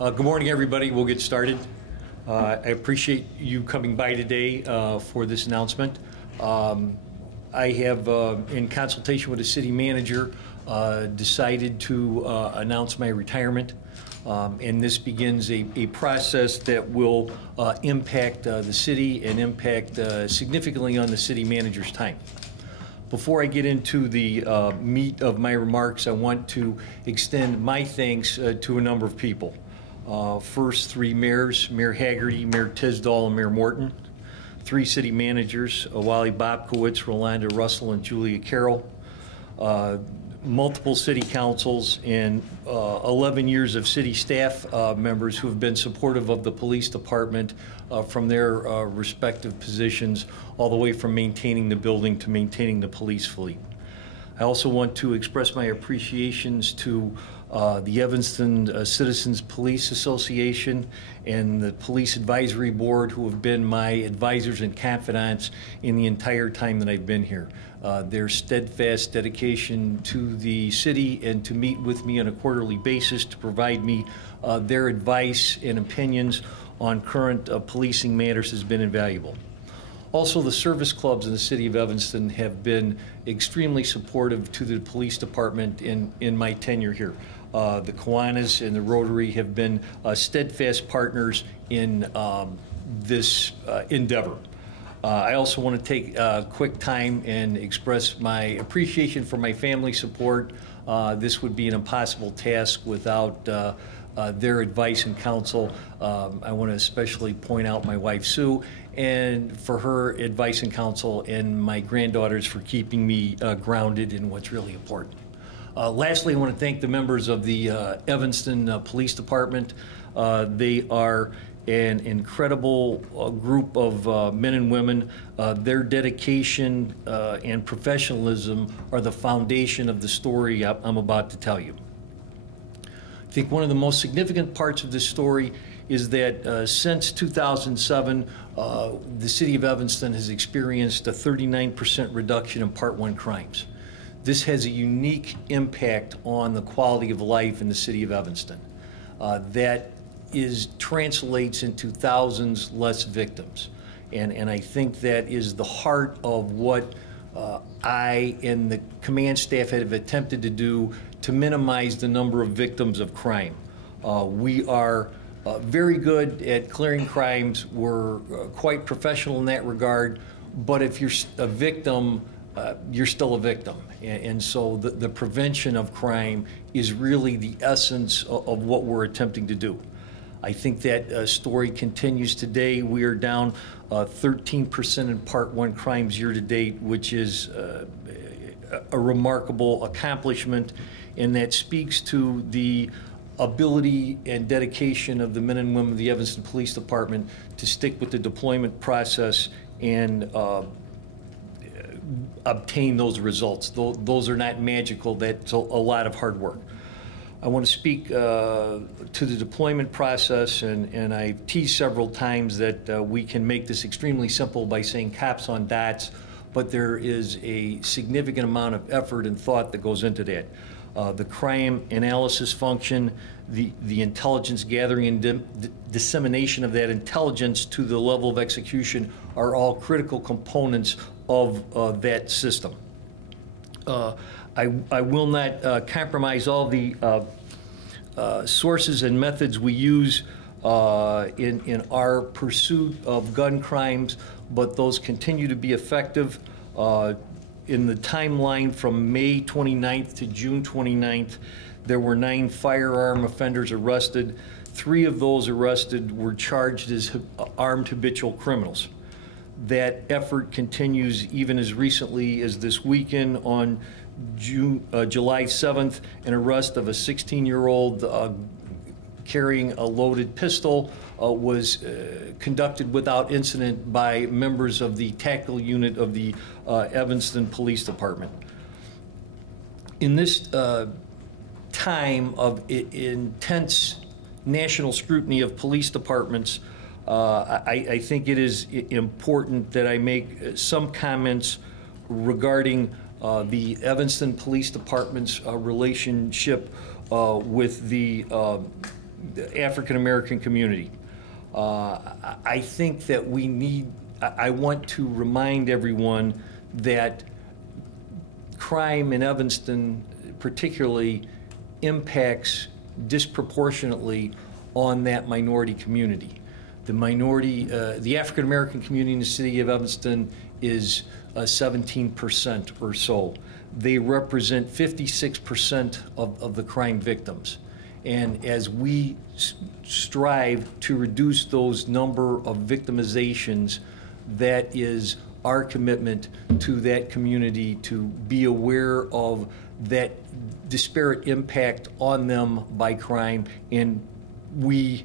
Good morning, everybody. We'll get started. I appreciate you coming by today for this announcement. I have, in consultation with the city manager, decided to announce my retirement. And this begins a process that will impact the city and impact significantly on the city manager's time. Before I get into the meat of my remarks, I want to extend my thanks to a number of people. First, three mayors, Mayor Haggerty, Mayor Tisdall, and Mayor Morton. Three city managers, Wally Bobkowitz, Rolanda Russell, and Julia Carroll. Multiple city councils and 11 years of city staff members who have been supportive of the police department from their respective positions, all the way from maintaining the building to maintaining the police fleet. I also want to express my appreciations to the Evanston Citizens Police Association and the Police Advisory Board, who have been my advisors and confidants in the entire time that I've been here. Their steadfast dedication to the city and to meet with me on a quarterly basis to provide me their advice and opinions on current policing matters has been invaluable. Also, the service clubs in the city of Evanston have been extremely supportive to the police department in my tenure here. The Kiwanis and the Rotary have been steadfast partners in this endeavor. I also want to take a quick time and express my appreciation for my family support. This would be an impossible task without their advice and counsel. I want to especially point out my wife, Sue, and for her advice and counsel, and my granddaughters for keeping me grounded in what's really important. Lastly, I want to thank the members of the Evanston Police Department. They are an incredible group of men and women. Their dedication and professionalism are the foundation of the story I'm about to tell you. I think one of the most significant parts of this story is that since 2007, the city of Evanston has experienced a 39% reduction in Part 1 crimes. This has a unique impact on the quality of life in the city of Evanston. That translates into thousands less victims. And I think that is the heart of what I and the command staff have attempted to do to minimize the number of victims of crime. We are very good at clearing crimes. We're quite professional in that regard, but if you're a victim, you're still a victim. And so the prevention of crime is really the essence of what we're attempting to do. I think that story continues today. We are down 13% in Part 1 crimes year to date, which is a remarkable accomplishment, and that speaks to the ability and dedication of the men and women of the Evanston Police Department to stick with the deployment process and obtain those results. Those are not magical. That's a lot of hard work. I want to speak to the deployment process, and I've teased several times that we can make this extremely simple by saying cops on dots, but there is a significant amount of effort and thought that goes into that. The crime analysis function, the intelligence gathering and dissemination of that intelligence to the level of execution are all critical components of that system. I will not compromise all the sources and methods we use in our pursuit of gun crimes, but those continue to be effective. In the timeline from May 29th to June 29th, there were 9 firearm offenders arrested. 3 of those arrested were charged as armed habitual criminals. That effort continues even as recently as this weekend. On July 7th, an arrest of a 16-year-old carrying a loaded pistol was conducted without incident by members of the tactical unit of the Evanston Police Department. In this time of intense national scrutiny of police departments, I think it is important that I make some comments regarding the Evanston Police Department's relationship with the African American community. I think that we need, I want to remind everyone that crime in Evanston particularly impacts disproportionately on that minority community. The minority, the African American community in the city of Evanston is 17% or so. They represent 56% of the crime victims. And as we strive to reduce those number of victimizations, that is our commitment to that community, to be aware of that disparate impact on them by crime, and we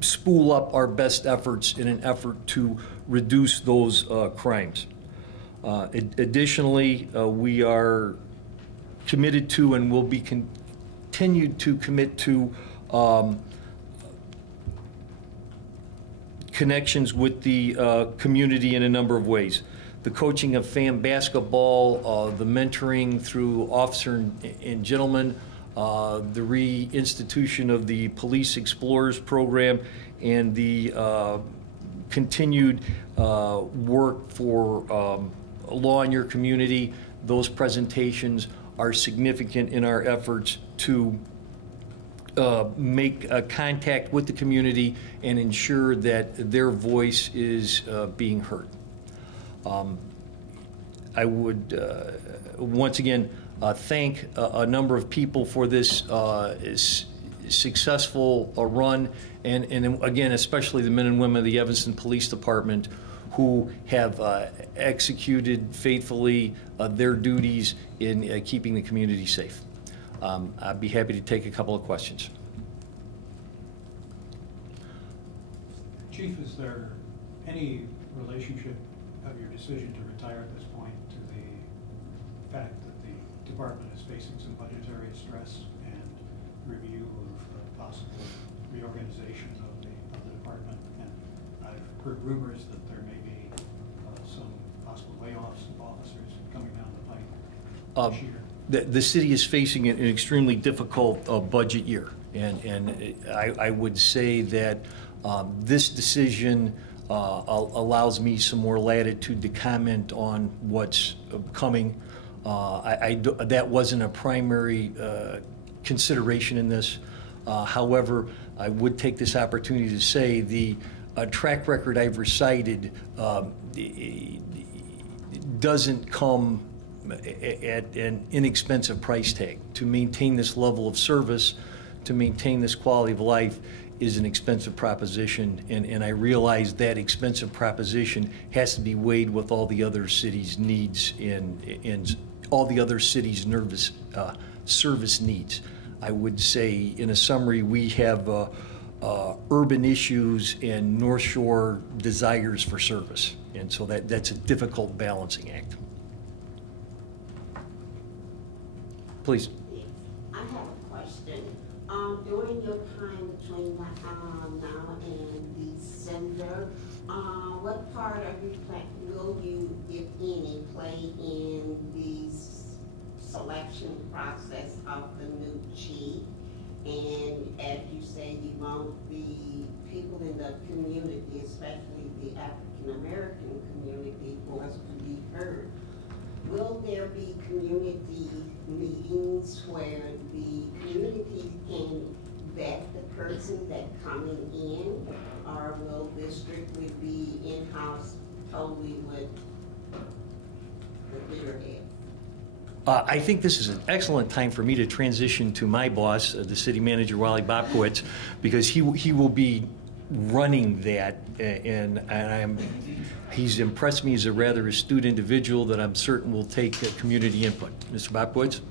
spool up our best efforts in an effort to reduce those crimes. Additionally, we are committed to and will be continued to commit to connections with the community in a number of ways. The coaching of FAM basketball, the mentoring through Officer and Gentleman, the reinstitution of the Police Explorers program, and the continued work for law in your community. Those presentations are significant in our efforts to make contact with the community and ensure that their voice is being heard. I would once again thank a number of people for this successful run, and again, especially the men and women of the Evanston Police Department who have executed faithfully their duties in keeping the community safe. I'd be happy to take a couple of questions. Chief, is there any relationship of your decision to retire at this point to the fact that the department is facing some budgetary stress and review of possible reorganization of the department? And I've heard rumors that there may be some possible layoffs of officers coming down the pipe this year. The city is facing an extremely difficult budget year, and I would say that this decision allows me some more latitude to comment on what's coming. That wasn't a primary consideration in this. However, I would take this opportunity to say the track record I've recited doesn't come at an inexpensive price tag. To maintain this level of service, to maintain this quality of life, is an expensive proposition, and I realize that expensive proposition has to be weighed with all the other cities' needs and all the other cities' service needs. I would say, in a summary, we have urban issues and North Shore desires for service, and so that's a difficult balancing act. Please. I have a question. During your time between now and December, what part of you will you, if any, play in the selection process of the new chief? And as you say, you want the people in the community, especially the African American community, voice to be heard. Will there be community meetings where the community can vet the person that's coming in, or will this strictly be in-house totally with the figurehead? I think this is an excellent time for me to transition to my boss, the city manager, Wally Bobkowitz, because he will be running that, and he's impressed me as a rather astute individual that I'm certain will take community input. Mr. Bobkowitz?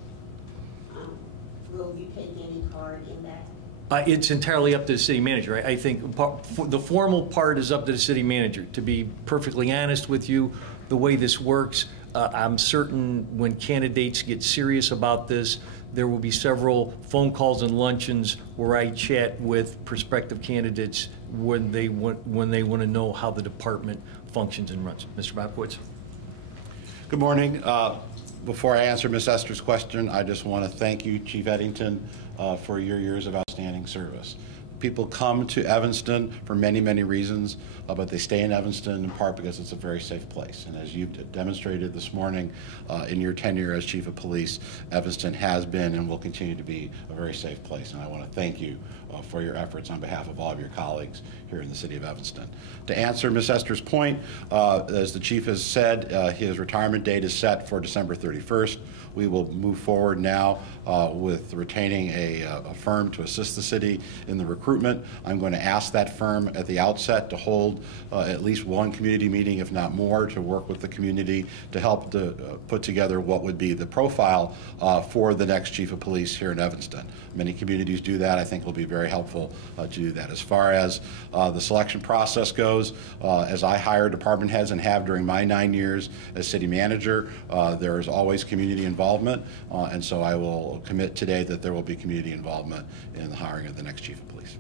Will you take any part in that? It's entirely up to the city manager. I think the formal part is up to the city manager. To be perfectly honest with you, the way this works, I'm certain when candidates get serious about this, there will be several phone calls and luncheons where I chat with prospective candidates when they want to know how the department functions and runs. Mr. Bobkowitz. Good morning. Before I answer Ms. Esther's question, I just want to thank you, Chief Eddington, for your years of outstanding service. People come to Evanston for many, many reasons, but they stay in Evanston in part because it's a very safe place. And as you've demonstrated this morning in your tenure as Chief of Police, Evanston has been and will continue to be a very safe place. And I want to thank you for your efforts on behalf of all of your colleagues here in the city of Evanston. To answer Ms. Esther's point, as the Chief has said, his retirement date is set for December 31st. We will move forward now with retaining a firm to assist the city in the recruitment. I'm going to ask that firm at the outset to hold at least one community meeting, if not more, to work with the community to help to put together what would be the profile for the next Chief of Police here in Evanston. Many communities do that. I think it will be very helpful to do that. As far as the selection process goes, as I hire department heads and have during my 9 years as city manager, there is always community involvement, and so I will commit today that there will be community involvement in the hiring of the next Chief of Police.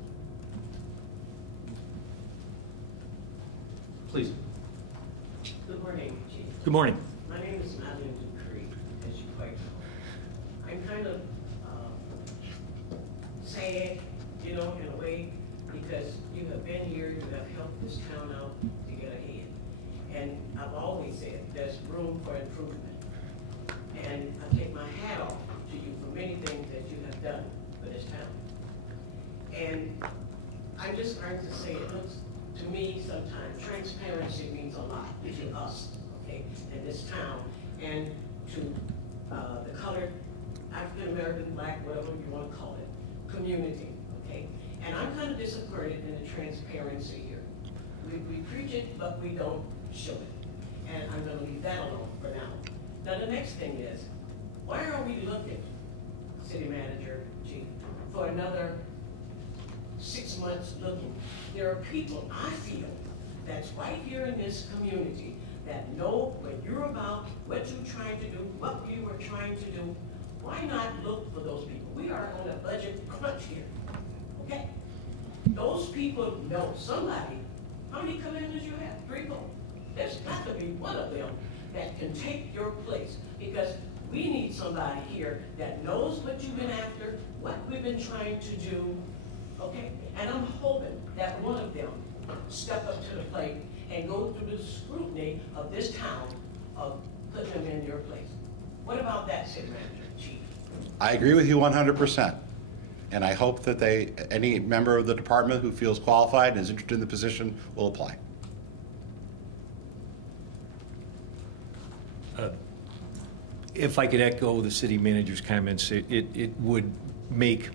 Please. Good morning, Chief. Good morning. My name is Madeline Dupree, as you quite know. I'm kind of sad, you know, in a way, because you have been here, you have helped this town out to get ahead. And I've always said there's room for improvement. And I take my hat off to you for many things that you have done for this town. And I'm just going to say, it looks to me sometimes transparency means a lot to us, okay, in this town, and to the colored, African American, black, whatever you want to call it, community, okay? And I'm kind of disappointed in the transparency here. We preach it, but we don't show it. And I'm going to leave that alone for now. Now, the next thing is, why are we looking, City Manager, Chief, for another 6 months looking? There are people, I feel, that's right here in this community that know what you're about, what you're trying to do, what you are trying to do. Why not look for those people? We are on a budget crunch here, okay? Those people know somebody. How many commanders you have? 3 more. There's got to be one of them that can take your place, because we need somebody here that knows what you've been after, what we've been trying to do, okay? And I'm hoping that one of them step up to the plate and go through the scrutiny of this town of putting them in your place. What about that, City Manager, Chief? I agree with you 100%. And I hope that any member of the department who feels qualified and is interested in the position will apply. If I could echo the city manager's comments, it would make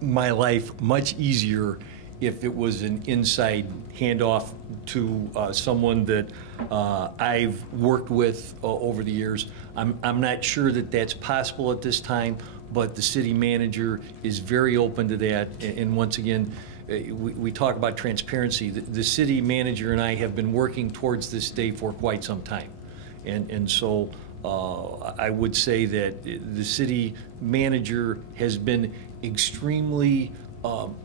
my life much easier if it was an inside handoff to someone that I've worked with over the years. I'm not sure that that's possible at this time, but the city manager is very open to that. And once again, we talk about transparency. The city manager and I have been working towards this day for quite some time. And so I would say that the city manager has been extremely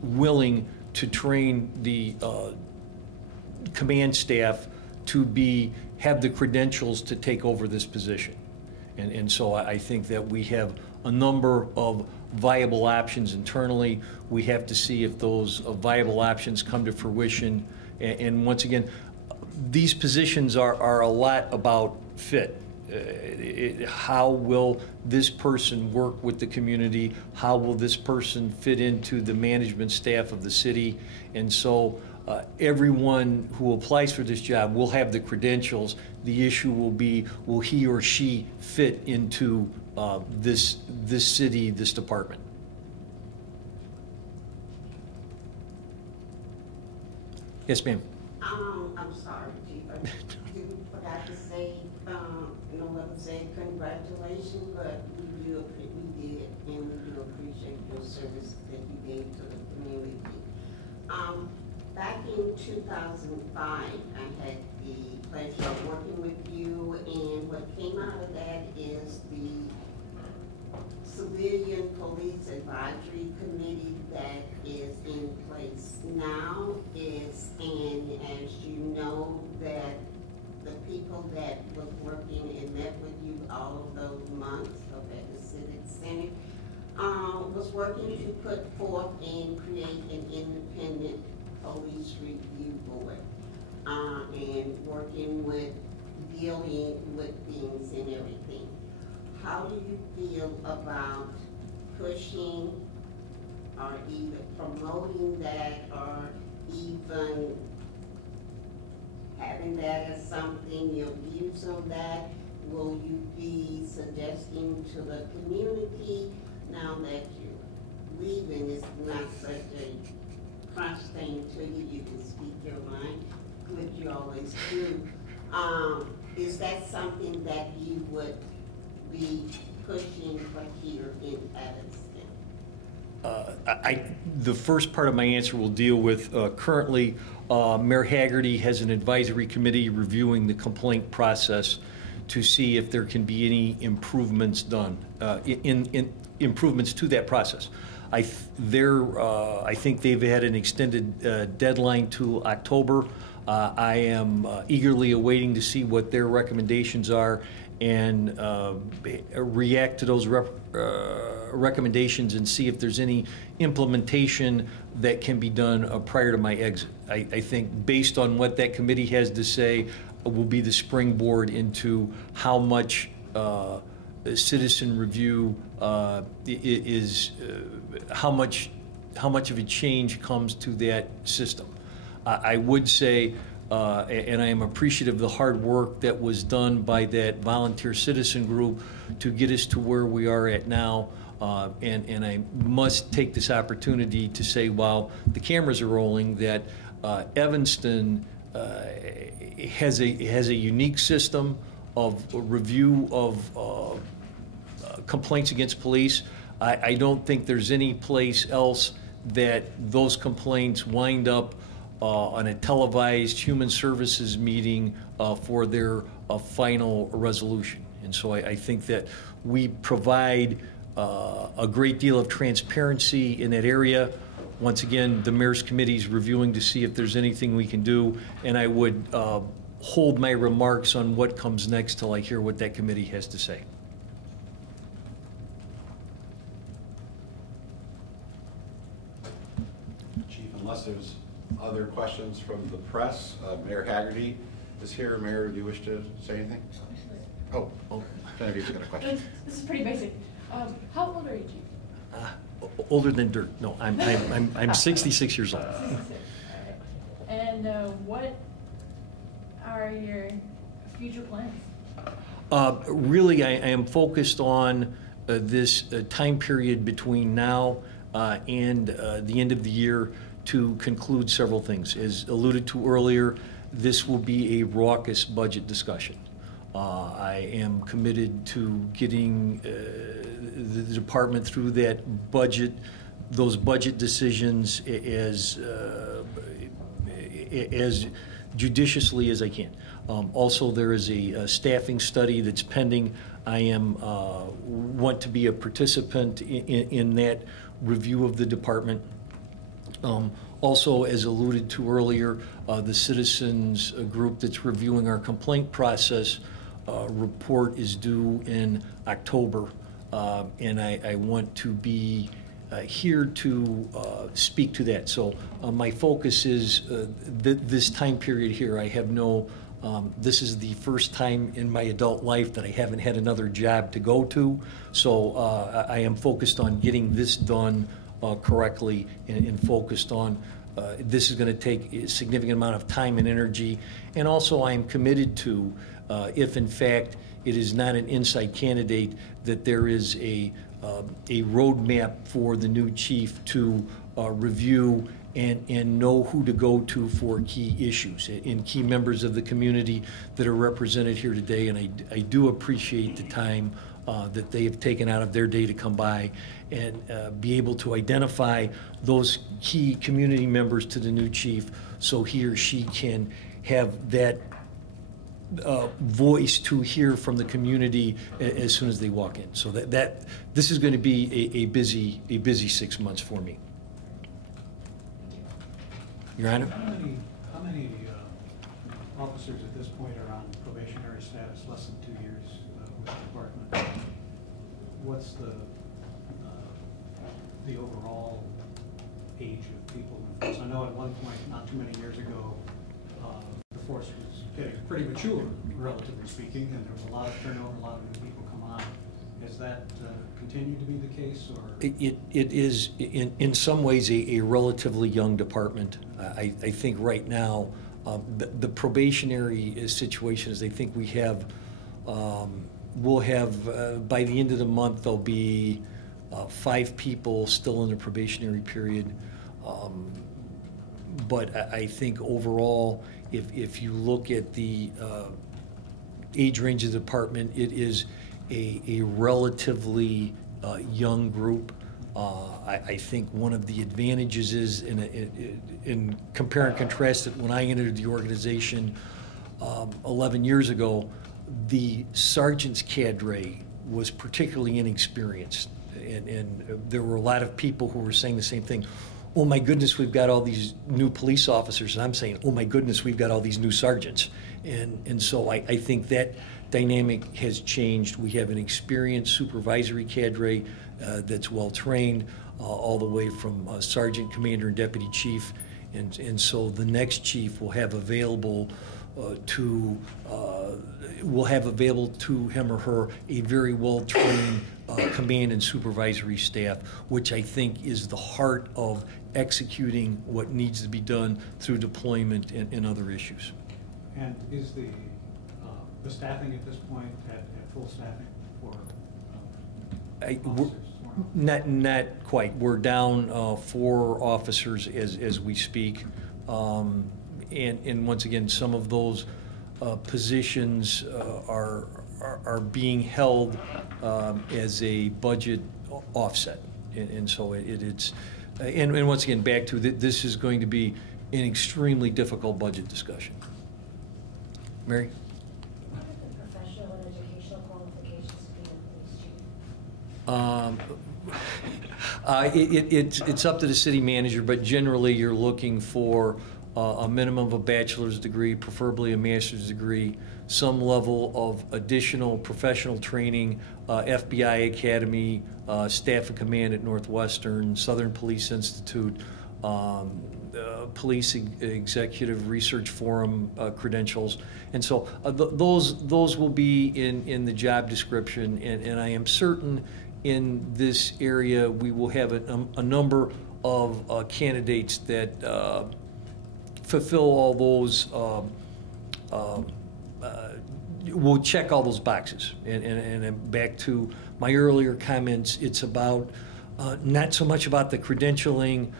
willing to train the command staff to have the credentials to take over this position. And so I think that we have a number of viable options internally. We have to see if those viable options come to fruition. And once again, these positions are a lot about fit. How will this person work with the community? How will this person fit into the management staff of the city? And so everyone who applies for this job will have the credentials. The issue will be, will he or she fit into this city, this department? Yes, ma'am. I'm sorry, Chief. I forgot to say, no one say congratulations, but we did, and we do appreciate your service that you gave to the community. Back in 2005, I had the pleasure of working with you, and what came out of that is the Civilian Police Advisory Committee that is in place now and as you know, that the people that was working and met with you all of those months up at the Civic Center was was working to put forth and create an independent police review board, and working with dealing with things and everything. How do you feel about pushing or even promoting that, or even having that as something, your views on that? Will you be suggesting to the community now that you're leaving, it's not such a crunch thing to you, you can speak your mind, which you always do. Is that something that you would be pushing for here in Evanston? The first part of my answer will deal with currently Mayor Haggerty has an advisory committee reviewing the complaint process to see if there can be any improvements done, in improvements to that process. I think they've had an extended deadline to October. I am eagerly awaiting to see what their recommendations are and react to those recommendations and see if there's any implementation that can be done prior to my exit. I think based on what that committee has to say will be the springboard into how much citizen review is, how much of a change comes to that system. I would say, and I am appreciative of the hard work that was done by that volunteer citizen group to get us to where we are at now. And I must take this opportunity to say, while the cameras are rolling, that Evanston has a unique system of review of complaints against police. I don't think there's any place else that those complaints wind up on a televised human services meeting for their final resolution. And so I think that we provide a great deal of transparency in that area. Once again, the mayor's committee is reviewing to see if there's anything we can do, and I would hold my remarks on what comes next till I hear what that committee has to say. Chief, unless there's other questions from the press, Mayor Haggerty is here. Mayor, do you wish to say anything? Oh, Genevieve's got a question. This is pretty basic. How old are you, Chief? Older than dirt. No, I'm 66 years old. 66. All right. And what are your future plans? Really, I am focused on this time period between now and the end of the year to conclude several things. As alluded to earlier, this will be a raucous budget discussion. I am committed to getting the department through that budget, those budget decisions as judiciously as I can. Also, there is a staffing study that's pending. I want to be a participant in that review of the department. Also, as alluded to earlier, the citizens group that's reviewing our complaint process report is due in October, and I want to be here to speak to that. So my focus is this time period here. I have no, this is the first time in my adult life that I haven't had another job to go to, so I am focused on getting this done correctly and focused on this is going to take a significant amount of time and energy. And also I am committed to, if in fact it is not an inside candidate, that there is a roadmap for the new chief to review and know who to go to for key issues and key members of the community that are represented here today. And I do appreciate the time that they have taken out of their day to come by and be able to identify those key community members to the new chief so he or she can have that voice to hear from the community as soon as they walk in. So this is going to be a busy 6 months for me. Your Honor? How many officers at this point are on probationary status, less than 2 years with the department? What's the the overall age of people in the force? I know at one point, not too many years ago, the force was getting pretty mature, relatively speaking, and there was a lot of turnover, a lot of new people come on. Has that continued to be the case, or? It is, in some ways, a relatively young department. I think right now, the probationary situation is, I think we have, we'll have, by the end of the month, there'll be 5 people still in the probationary period. But I think overall, if you look at the age range of the department, it is a relatively young group. I think one of the advantages is in compare and contrast that when I entered the organization 11 years ago, the sergeant's cadre was particularly inexperienced. And there were a lot of people who were saying the same thing. Oh my goodness, we've got all these new police officers. And I'm saying, oh my goodness, we've got all these new sergeants. And so I think that dynamic has changed. We have an experienced supervisory cadre that's well trained, all the way from sergeant, commander, and deputy chief. And so the next chief will have available to him or her a very well trained command and supervisory staff, which I think is the heart of executing what needs to be done through deployment and other issues. And is the staffing at this point at full staffing for officers? Not quite. We're down 4 officers as we speak. And once again, some of those positions are being held as a budget offset, and so it's and once again, back to this is going to be an extremely difficult budget discussion. Mary? What are the professional and educational qualifications to be a police chief? It's up to the city manager, but generally you're looking for a minimum of a bachelor's degree, preferably a master's degree, some level of additional professional training, FBI Academy, Staff and Command at Northwestern, Southern Police Institute, Police Executive Research Forum credentials. And so those will be in the job description, and I am certain in this area we will have a number of candidates that fulfill all those, will check all those boxes. And back to my earlier comments, it's about not so much about the credentialing.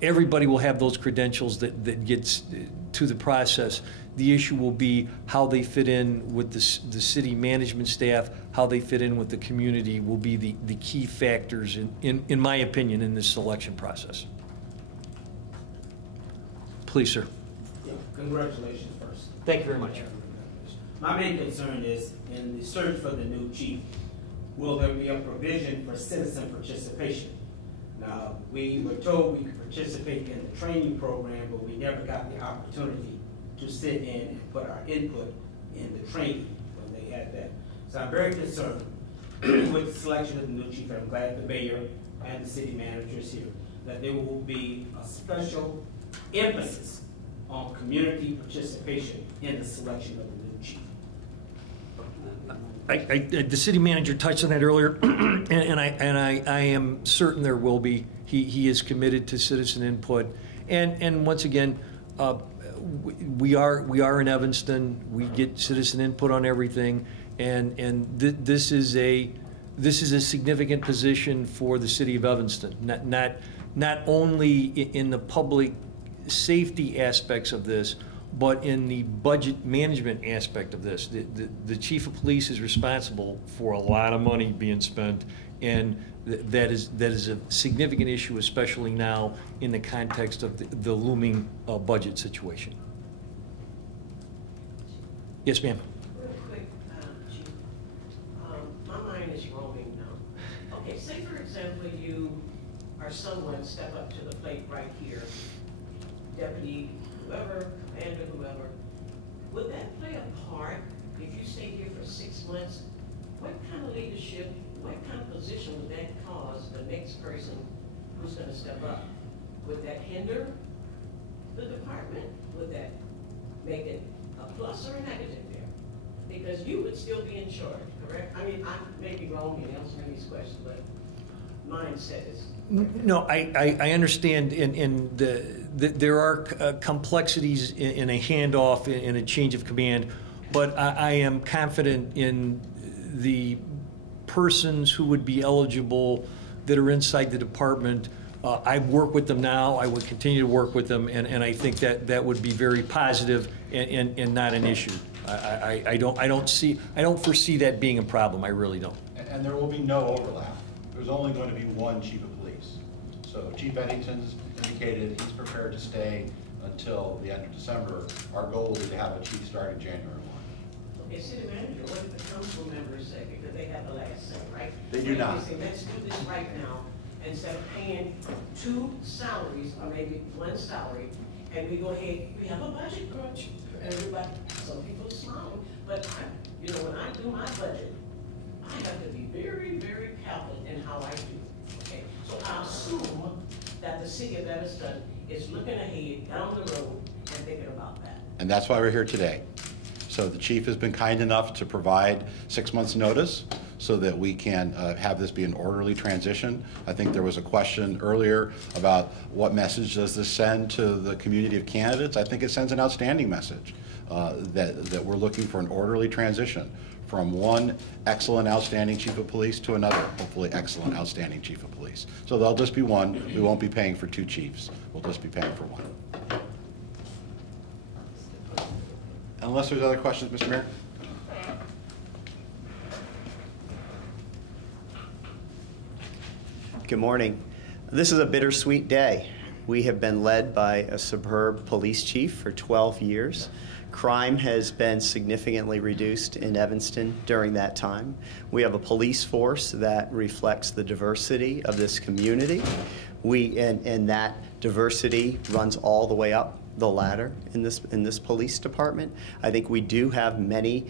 Everybody will have those credentials that gets to the process. The issue will be how they fit in with the city management staff, how they fit in with the community will be the key factors, in my opinion, in this selection process. Please, sir. Yeah, congratulations first. Thank you very much. My main concern is in the search for the new chief, will there be a provision for citizen participation? Now, we were told we could participate in the training program, but we never got the opportunity to sit in and put our input in the training when they had that. So I'm very concerned with the selection of the new chief. I'm glad the mayor and the city manager is here, that there will be a special emphasis on community participation in the selection of the new chief. The city manager touched on that earlier, and I am certain there will be. He is committed to citizen input, and once again, we are in Evanston. We get citizen input on everything, and this is a significant position for the city of Evanston. Not only in the public safety aspects of this, but in the budget management aspect of this. The chief of police is responsible for a lot of money being spent, and that is a significant issue, especially now in the context of the looming budget situation. Yes, ma'am. Real quick, Chief, my mind is roaming now. Okay, say for example, you or someone step up to the plate right here, deputy, whoever, commander, whoever, would that play a part if you stay here for 6 months? What kind of leadership, what kind of position would that cause the next person gonna step up, would that hinder the department? Would that make it a plus or a negative there? Because you would still be in charge, correct? I mean, I may be wrong in answering these questions, but mindset is. No, I understand, and there are complexities in a handoff, in a change of command, but I am confident in the persons who would be eligible that are inside the department. I work with them now, I would continue to work with them, and I think that would be very positive and not an issue. I don't foresee that being a problem, I really don't. And there will be no overlap. There's only going to be one chief of police. So Chief Eddington's indicated he's prepared to stay until the end of December. Our goal is to have a chief starting January 1. Okay, city manager, what did the council members say? Because they have the last say, right? They do not. They say, let's do this right now, instead of paying 2 salaries, or maybe 1 salary, and we go ahead, we have a budget crunch for everybody. Some people are smiling, but when I do my budget, I have to be very, very careful in how I do, okay? So I assume that the city of Evanston is looking ahead down the road and thinking about that. And that's why we're here today. So the chief has been kind enough to provide 6 months' notice so that we can have this be an orderly transition. I think there was a question earlier about what message does this send to the community of candidates. I think it sends an outstanding message that we're looking for an orderly transition from one excellent, outstanding chief of police to another, hopefully excellent, outstanding chief of police. So there'll just be one. We won't be paying for 2 chiefs. We'll just be paying for 1. Unless there's other questions, Mr. Mayor? Good morning. This is a bittersweet day. We have been led by a superb police chief for 12 years. Crime has been significantly reduced in Evanston during that time. We have a police force that reflects the diversity of this community. And that diversity runs all the way up the ladder in this police department. I think we do have many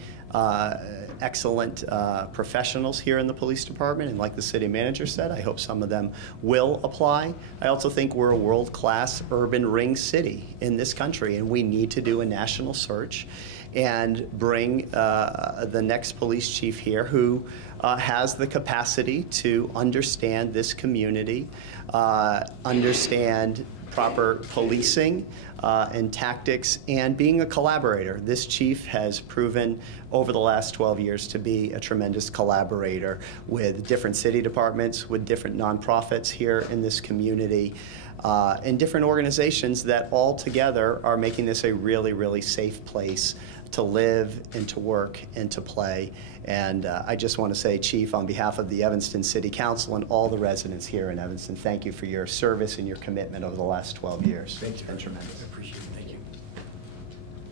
excellent professionals here in the police department, and like the city manager said, I hope some of them will apply. I also think we're a world-class urban ring city in this country, and we need to do a national search and bring the next police chief here who has the capacity to understand this community, understand proper policing and tactics, and being a collaborator. This chief has proven over the last 12 years to be a tremendous collaborator with different city departments, with different nonprofits here in this community, and different organizations that all together are making this a really, really safe place to live and to work and to play. And I just want to say, Chief, on behalf of the Evanston City Council and all the residents here in Evanston, thank you for your service and your commitment over the last 12 years. Thank you. It's been tremendous. I appreciate it. Thank you.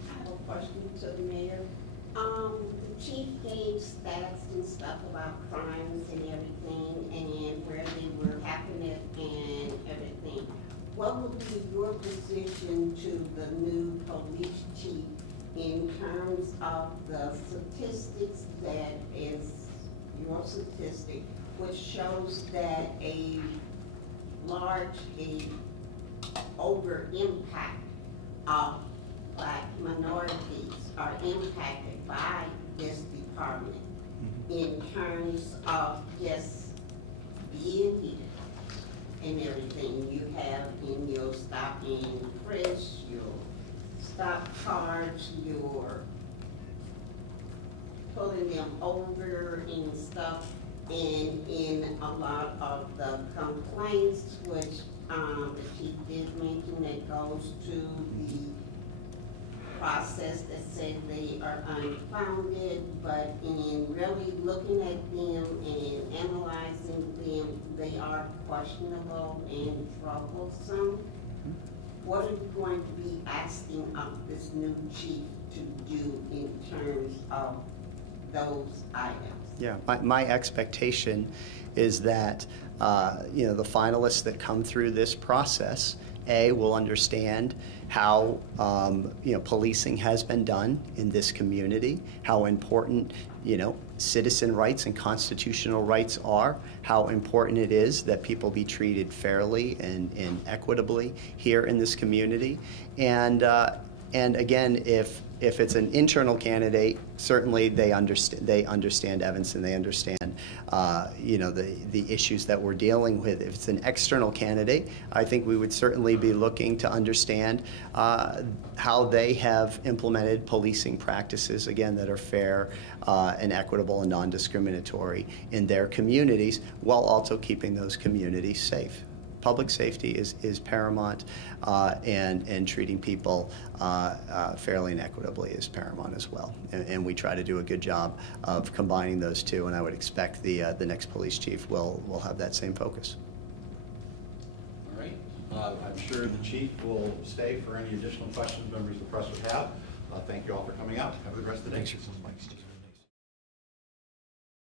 I have a question to the mayor. The chief gave stats and stuff about crimes and everything, and where they were happening and everything. What would be your position to the new police chief in terms of the statistics that is your statistic, which shows that a over impact of Black minorities are impacted by this department in terms of just being here and everything you have in your stop and frisk, your stop cards, your pulling them over and stuff, and in a lot of the complaints, which the chief did mention, that goes to the process that said they are unfounded, but in really looking at them and analyzing them, they are questionable and troublesome. What are you going to be asking of this new chief to do in terms of those items? Yeah, my expectation is that the finalists that come through this process, will understand how policing has been done in this community, how important citizen rights and constitutional rights are, how important it is that people be treated fairly and equitably here in this community. And again, if it's an internal candidate, certainly they understand Evanston, they understand the issues that we're dealing with. If it's an external candidate, I think we would certainly be looking to understand how they have implemented policing practices, again, that are fair and equitable and non-discriminatory in their communities, while also keeping those communities safe. Public safety is paramount, and treating people fairly and equitably is paramount as well. And we try to do a good job of combining those two, and I would expect the next police chief will have that same focus. All right. I'm sure the chief will stay for any additional questions members of the press would have. Thank you all for coming out. Have a good rest of the day. Thanks.